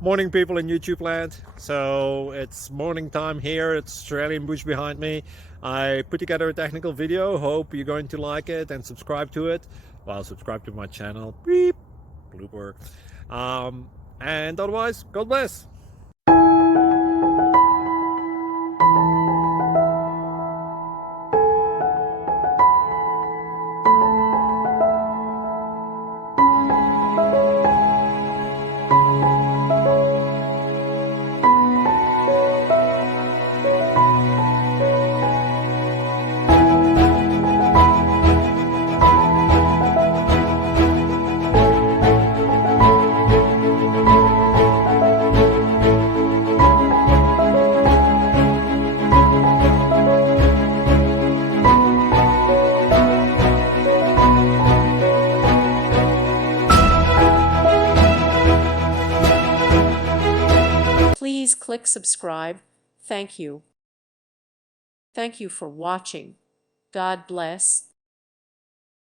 Morning, people in YouTube land. So it's morning time here. It's Australian bush behind me. I put together a technical video. Hope you're going to like it and subscribe to it. Well, subscribe to my channel. Beep, blooper. And otherwise, God bless. Please click subscribe. Thank you. Thank you for watching. God bless.